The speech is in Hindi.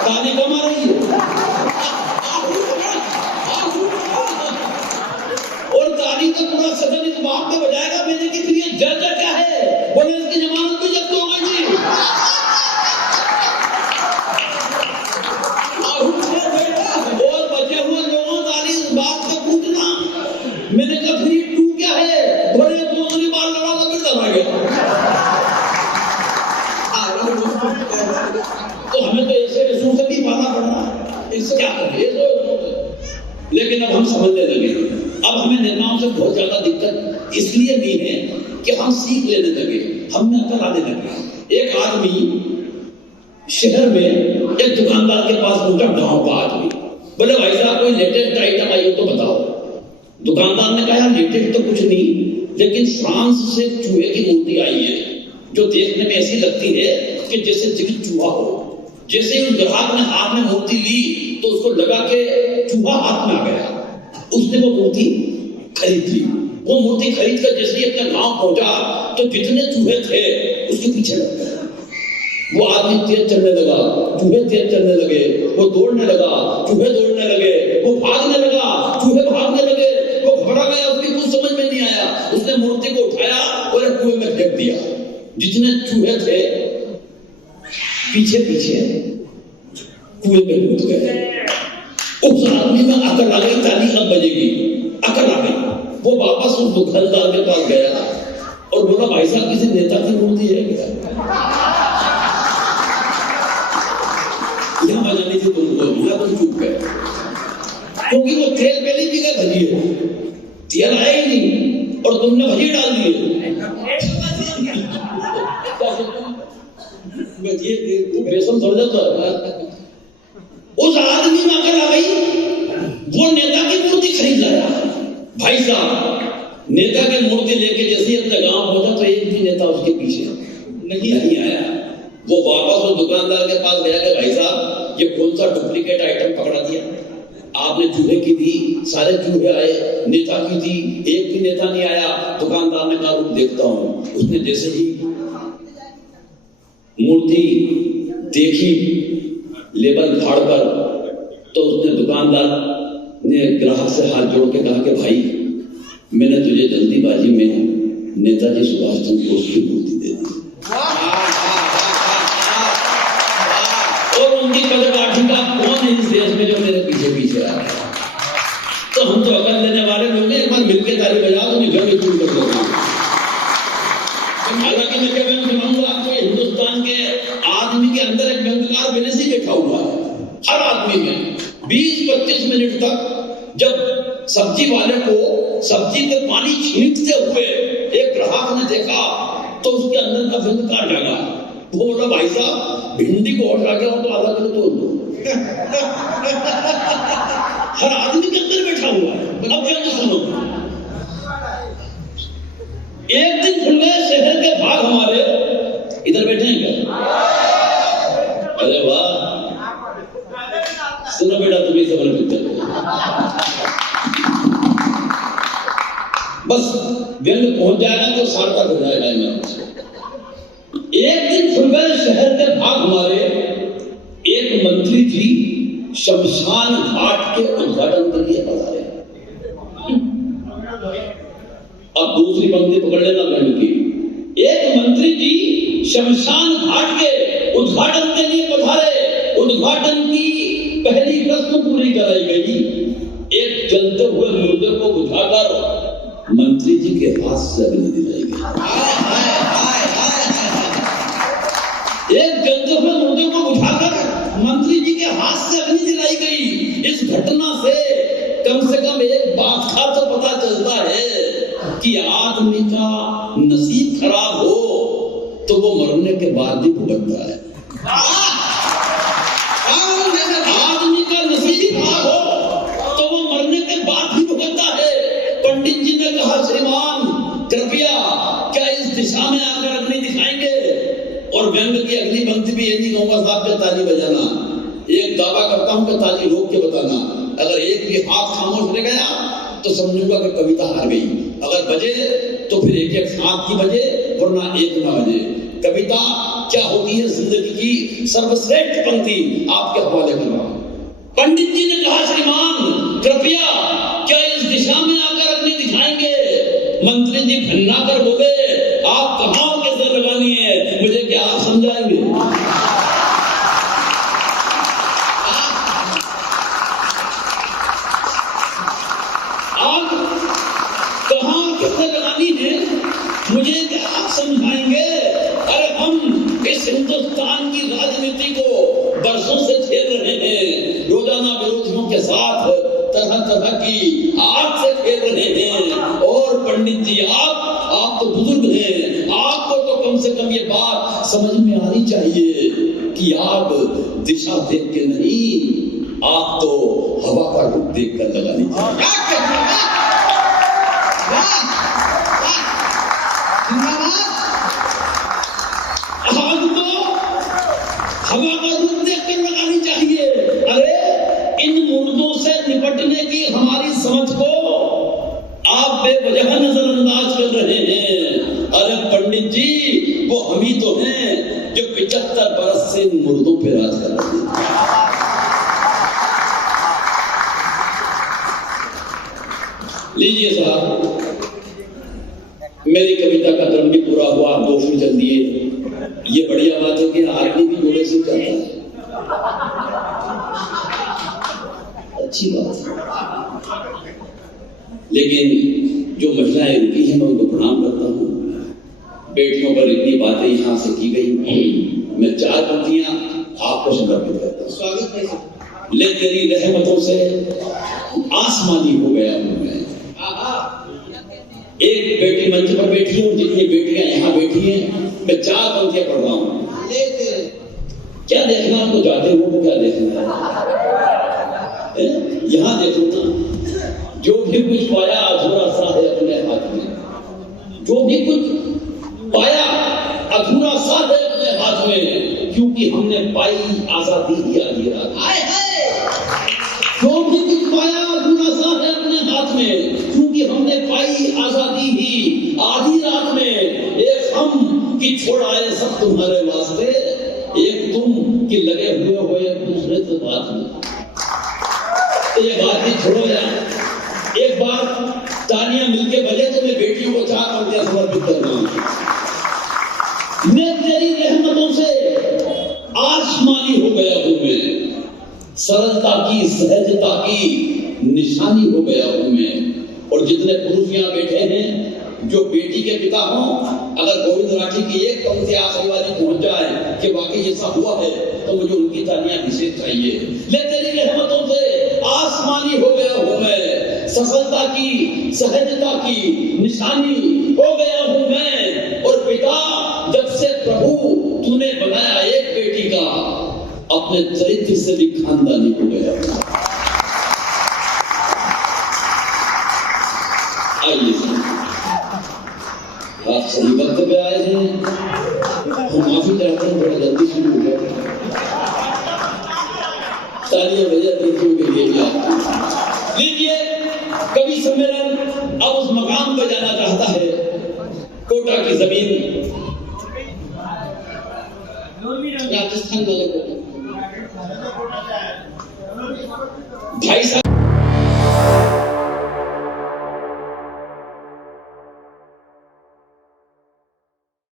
ताली कम आ रही है और ताली तो पूरा सदन इस बात पे बजाएगा मैंने कि फिर ये जज क्या है, बोले इसकी जमानत भी जब्त हो गई थी। और बचे हुए लोगों ताली इस बात पे पूछना, मैंने कहा फिर ये टू क्या है, बोले दूसरी बार लड़ा तो फिर दबा गया। तो हमें तो ऐसे रसूल से भी पाना पड़ना, इससे क्या करें। लेकिन अब हम समझने लगे, अब हमें नेताओं से बहुत ज्यादा दिक्कत इसलिए नहीं है कि हम सीख लेने लगे, हम में अकल आने लगे। एक आदमी शहर में एक दुकानदार के पास पहुंचा, गांव का आदमी, बोले भाई साहब कोई लेटेस्ट आइटम आई हो तो बताओ। दुकानदार ने कहा लेटेस्ट तो कुछ नहीं, लेकिन फ्रांस से चूहे की मूर्ति आई है जो देखने में ऐसी लगती है कि जैसे दिल चूहा हो। जैसे ही उस ग्राहक ने हाथ में मूर्ति ली तो उसको लगा के चूहा हाथ में आ गया, उसने वो मूर्ति खरीद ली। वो मूर्ति खरीद कर जैसे ही अपने गांव पहुंचा तो जितने चूहे थे उसके पीछे लग गए। वो आदमी तेज चलने लगा, चूहे तेज चलने लगे, वो दौड़ने लगा, चूहे दौड़ने लगे, वो भागने लगा, चूहे भागने लगे, वो घबरा गया, उसकी कुछ समझ में नहीं आया। उसने मूर्ति को उठाया और एक कुएं में फेंक दिया। जितने चूहे थे पीछे पीछे कुएं में कूद गए। उस आदमी में अकल आ गई, ताली अब बजेगी, अकल आ गई। वो वापस उस दुकानदार के पास गया और बोला भाई साहब किसी नेता की मूर्ति है क्या? यहाँ बजानी थी तुमको, यहाँ तुम चुप गए क्योंकि वो तेल पहले भी गए भजिए, तेल आया ही नहीं और तुमने भजिए डाल दिए। बेसम थोड़ा जाता। उस आदमी में अकल आ गई, वो नेता की मूर्ति खरीद लाया। भाई साहब नेता की मूर्ति लेके जैसे अपने गांव पहुंचा तो एक भी नेता उसके पीछे नहीं आया। वो वापस उस दुकानदार के पास गया कि भाई साहब ये कौन सा डुप्लीकेट आइटम पकड़ा दिया आपने? चूहे की थी, सारे चूहे आए, नेता की थी, एक भी नेता नहीं आया। दुकानदार ने कहा रुक देखता हूं। उसने जैसे ही मूर्ति देखी लेबल फाड़कर तो उसने दुकानदार ने ग्राहक से हाथ जोड़ के कहा कि भाई मैंने तुझे जल्दीबाजी में नेताजी सुभाष चंद्र बोस की मूर्ति दे दी और उनकी कदकाठी का कौन है इस देश में जो मेरे पीछे पीछे आ रहा है। तो हम तो अकल लेने वाले लोग हैं, एक बार मिलकर ताली बजाओ तो घर में शुरू कर दोगे। हालांकि मैं क्या सुनाऊंगा आपको, हिंदुस्तान के आदमी के अंदर एक व्यंग्यकार विदेशी बैठा हुआ है। हर आदमी में 20-25 मिनट तक जब सब्जी वाले को सब्जी पे पानी छींटते हुए एक ग्राहक ने देखा तो उसके अंदर का व्यंग्यकार जागा। वो बोला भाई साहब भिंडी को हटा गया तो आधा किलो तोड़ दो। हर आदमी के अंदर बैठा हुआ है। अब व्यंग्य सुनो। एक दिन खुल गए शहर के भाग हमारे, इधर बैठे हैं क्या? अरे वाह, सुनो बेटा तुम्हें समझ में बस व्यंग पहुंच जाएगा तो सार्थक हो जाएगा। एक दिन खुल गए शहर के भाग हमारे, एक मंत्री जी शमशान घाट के उद्घाटन के लिए पधारे। अब दूसरी पंक्ति पकड़ लेना व्यंग की। एक मंत्री जी शमशान घाट के उद्घाटन के लिए पधारे। उद्घाटन की पहली रस्म पूरी कराई गई। एक जलते हुए मुर्दे को बुझाकर मंत्री जी के हाथ से अग्नि दिलाई गई। एक जलते हुए मुर्दे को बुझाकर मंत्री जी के हाथ से अग्नि दिलाई गई। इस घटना से कम एक बात का तो पता चलता है कि आदमी का नसीब खराब हो तो वो मरने के बाद भी भुगतता है। आदमी का नसीब खराब हो तो वो मरने के बाद भी भुगतता है। पंडित जी ने कहा श्रीमान कृपया क्या इस दिशा में आकर अग्नि दिखाएंगे? और व्यंग की अगली पंक्ति भी ये नहीं कहूंगा साहब के ताली बजाना, एक दावा करता हूं कि ताली रोक के बताना। अगर एक भी हाथ खामोश रह गया तो समझूंगा कि कविता हार गई। अगर बजे तो फिर एक हाथ की बजे वरना एक ना बजे। कविता क्या होती है जिंदगी की सर्वश्रेष्ठ पंक्ति आपके हवाले कर रहा हूं। पंडित जी ने कहा, श्रीमान कृपया क्या इस दिशा में आकर अपनी दिखाएंगे? मंत्री जी भन्ना कर बोले, आप कहां कैसे लगानी है, मुझे क्या आप समझाएंगे? आप कहां कैसे लगानी है, मुझे क्या आप समझाएंगे? अरे हम इस हिंदुस्तान की राजनीति को बरसों से खेल रहे हैं, रोजाना विरोधियों के साथ तरह तरह की आग से खेल रहे हैं। और पंडित जी आप तो बुजुर्ग हैं, आपको तो कम से कम ये बात समझ में आनी चाहिए कि आग दिशा देख के नहीं, आप तो हवा का रुख देख कर लगानी चाहिए। आग तो हवा का रुख देख कर लगानी चाहिए। अरे इन मुर्दों से निपटने की हमारी समझ को आप बेवजह नजरअंदाज कर रहे हैं। अरे पंडित जी, वो हम ही तो हैं जो 75 बरस से इन मुर्दों पे राज कर रहे हैं। लीजिए साहब, मेरी कविता का क्रम भी पूरा हुआ, आप 2 शुरू चल दिए। ये बढ़िया बात है कि आदमी भी जोड़े से चलता है, अच्छी बात है। लेकिन जो महिलाएं रुकी हैं मैं उनको प्रणाम करता हूँ। बेटियों पर इतनी बातें यहाँ से की गई, मैं 4 पंक्तियां आपको समर्पित करता हूँ। स्वागत है। ले तेरी रहमतों से आसमानी हो गया हूँ मैं। एक बेटी मंच पर बैठी है, जितनी बेटियां यहाँ बैठी हैं, मैं 4 पंक्तियां पढ़ रहा हूँ। क्या देखना आपको जाते हो, क्या देखना है? यहाँ देखो ना, जो भी कुछ पाया अधूरा सा है अपने हाथ में, जो भी कुछ पाया अधूरा सा है अपने हाथ में, क्योंकि हमने पाई आजादी ही आधी रात। जो भी कुछ पाया अधूरा सा है अपने हाथ में, क्योंकि हमने पाई आजादी ही आधी रात में। एक हम कि छोड़ आए सब तुम्हारे वास्ते, एक तुम कि लगे हुए हो एक दूसरे से बात में। तो ये बात ही छोड़ो यार, एक बार तालियां मिलके बजे तो मैं बेटियों को 4 पंक्तियां समर्पित कर रहा हूं। मैं तेरी रहमतों से आसमानी हो गया हूं मैं, सरलता की सहजता की निशानी हो गया हूं मैं। और जितने पुरुष यहाँ बैठे हैं जो बेटी के पिता हों, अगर गोविंद राठी की एक पंक्ति आखिरी वाली पहुंच जाए कि वाकई ऐसा हुआ है, तो मुझे उनकी तालियां विशेष चाहिए। ले तेरी रहमतों से आसमानी हो गया हूं मैं, सफलता की सहजता की निशानी हो गया हूं मैं। और पिता, जब से प्रभु तूने बनाया एक बेटी का, अपने चरित्र से भी खानदानी हो गया। आइए आप सही वक्त पे आए हैं, हम माफी चाहते हैं, थोड़ा जल्दी शुरू हो गया। तालियां बजा बेटियों के लिए भी आप लीजिए। कवि सम्मेलन अब उस मकाम पर जाना चाहता है, कोटा की जमीन, राजस्थान वाले कोटा। भाई साहब